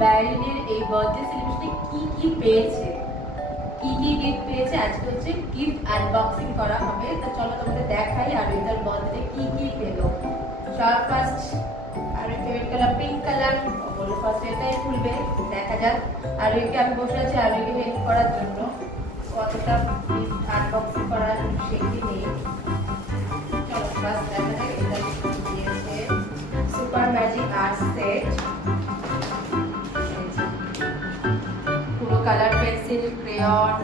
ব্যারিনের এই বার্থডে সেলিব্রেশনে কি পেয়েছে, কি গিফট পেয়েছে, আজকে হচ্ছে গিফট আনবক্সিং করা হবে। তো চলো তোমাদের দেখাই আর এটার বার্থডে কি পেলো। সব ফার্স্ট আর ফেভারিট কালার পিঙ্ক কালার, বলে ফার্স্ট এটাই খুলবে, দেখা যাক। আর একে আমি বসে আছি আর একে হেল্প করার জন্য, কতটা গিফট আনবক্সিং করার শিখি নেই। চলো ফার্স্ট দেখা যাক এটা দিয়েছে সুপার ম্যাজিক আর্ট সেট, পুরো কালার পেন্সিল, ক্রেয়ন,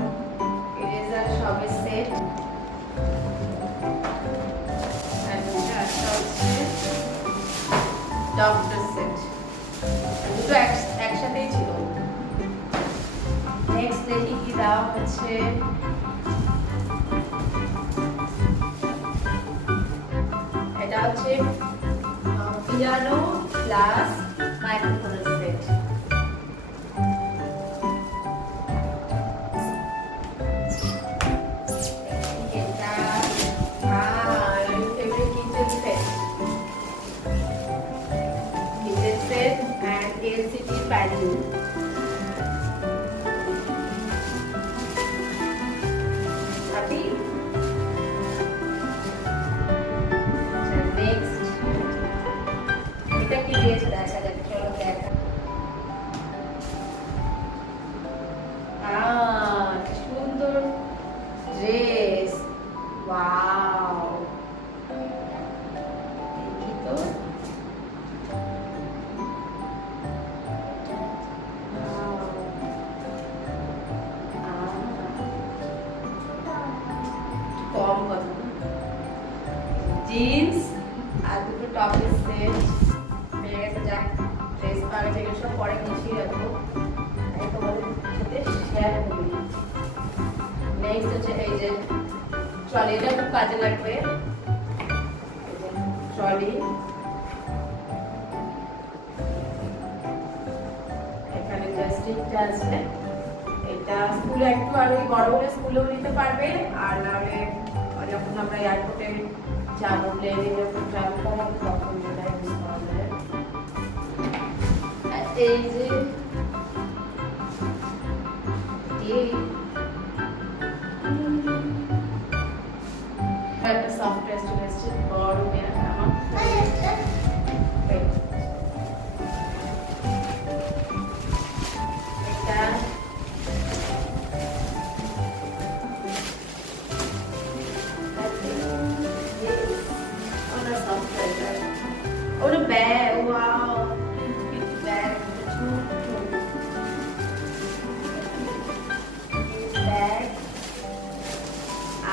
ইরেজার সবের সেট। ডক্টর সেট, দুটো একসাথেই ছিল। নেক্সট দেখি কি দেওয়া হচ্ছে। এটা হচ্ছে পিয়ানো প্লাস মাইক্রোফোনের set. LCD panel. Happy? Next. এটা কি দিয়েছে দেখা যাক, চলো দেখা। কি সুন্দর ড্রেস, ওয়াও। দেখি তো জিন্স আর দুটো টপের সেট পেয়ে গেছে। যাক, ড্রেস পাগে থেকে সব পরে মিশিয়ে রাখবো, তোমাদের সাথে শেয়ার করি। নেক্সট হচ্ছে এই যে ট্রলি, এটা খুব কাজে লাগবে। ট্রলি, এখানে জাস্টিকটা আছে। এটা স্কুলে একটু আর ওই বড় হলে স্কুলেও নিতে পারবে, আর নাহলে যখন আমরা এয়ারপোর্টে যাবো, প্লেনে যখন ট্রাভেল করা হবে তখন যেটা ইউজ করা যায়। এই যে একটা সফটওয়্যার চলে এসছে, বড় মেয়ে আমার। এটা oh the bag, wow, big bag, bag,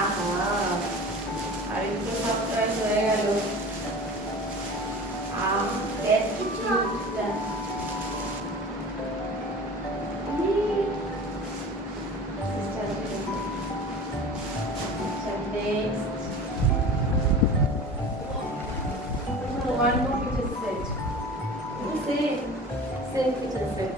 aha, আর একটু সফটওয়্যার হয়ে গেল। ব্যাগ কিছু one more kitchen set. Same kitchen set.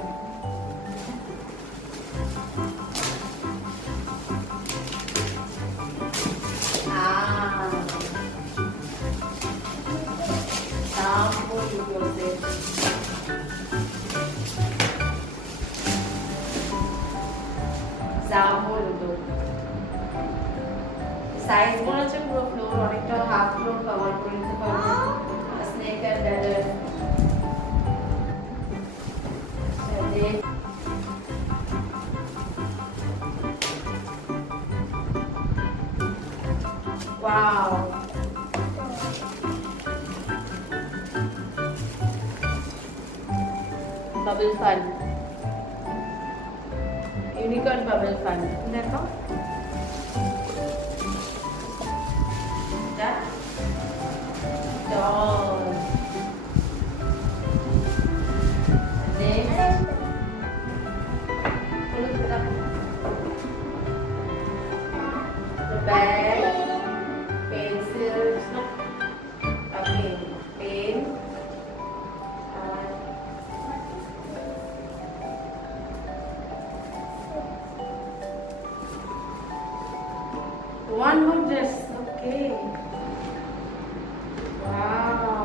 Sample video set. Sample video. Size মনে হচ্ছে পুরো ফ্লোর, অনেকটা হাফ ফ্লোর কভার করে নিতে পারবে। Snake and ladder, wow. Bubble fun, unicorn bubble fun, দেখো doll. Next, the bag, pencils, again, pen, one more dress, okay. Wow.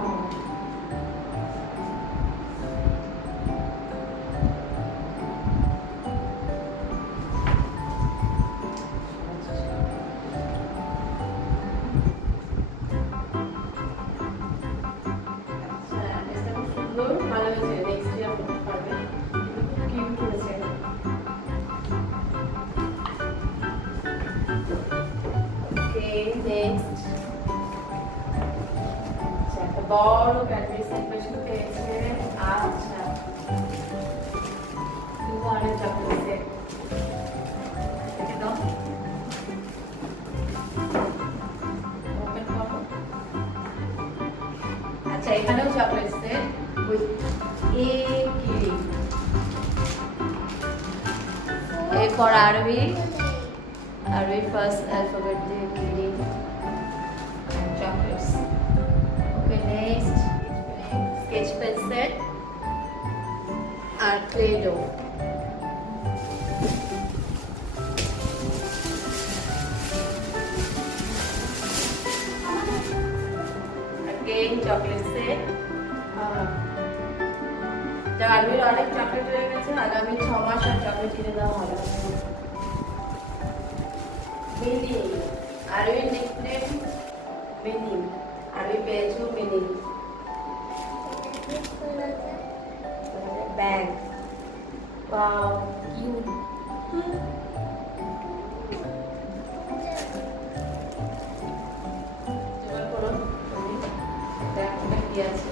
Next একটা বড় ক্যাডবেরি সেলিব্রেশন পেয়েছে। আচ্ছা কিন্তু অনেক চকলেট সেট এটা দাও, ওপেন করো। আচ্ছা এখানেও চকলেট সেট উইথ এ কিরি, A for Arabic, Arabic first alphabet, the kiwi and chocolates. Okay, next sketch pen set and Play-Doh. Again chocolate set. আরবির অনেক চকলেট হয়ে গেছে, আগামী 6 মাস আর চকলেট কিনে দেওয়া হবে। মিনি আরবির নিকনেম মিনি, আরবি পেয়েছো মিনি ব্যাগ। Wow cute. জোগাড় করো দেখো কি আছে।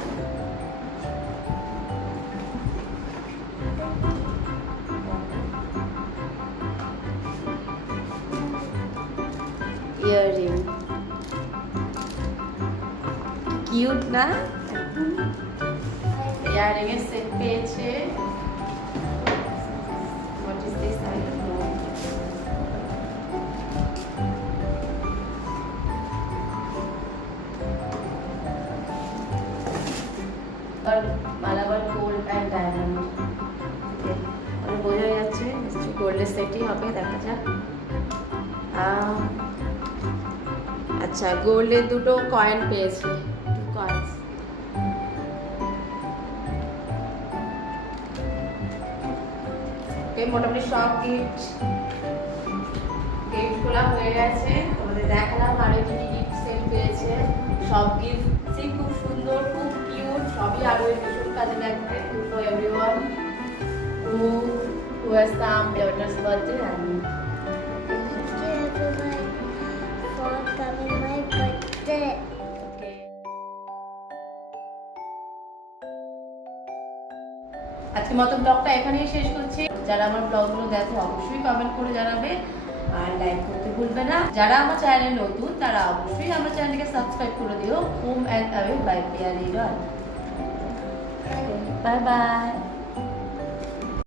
ইয়ারিং কিউট না, ইয়ারিং এর সেট পেয়েছে। What is this, I don't know. Malabar gold and diamond, বোঝা যাচ্ছে নিশ্চয়ই গোল্ডের সেটই হবে, দেখা যাক। আচ্ছা গোল্ডের দুটো কয়েন পেয়েছি, কয়েন্স। ওকে মোটামুটি সব গিফট খোলা হয়ে গেছে, তোমাদের দেখালাম। আরো কি গিফট সেট পেয়েছে, সব গিফট খুব সুন্দর, খুব কিউট, সবই আরো ভীষণ কাজে লাগবে। For everyone who has come daughter's birthday and for coming my birthday. আজকের মতো ব্লগটা এখানেই শেষ করছি। যারা আমার ব্লগগুলো দেখো অবশ্যই কমেন্ট করে জানাবে আর লাইক করতে ভুলবে না। যারা আমার চ্যানেলে নতুন তারা অবশ্যই আমার চ্যানেলকে সাবস্ক্রাইব করে দিও। হোম অ্যান্ড অ্যাওয়ে বাই পিয়া লিডন। Bye by.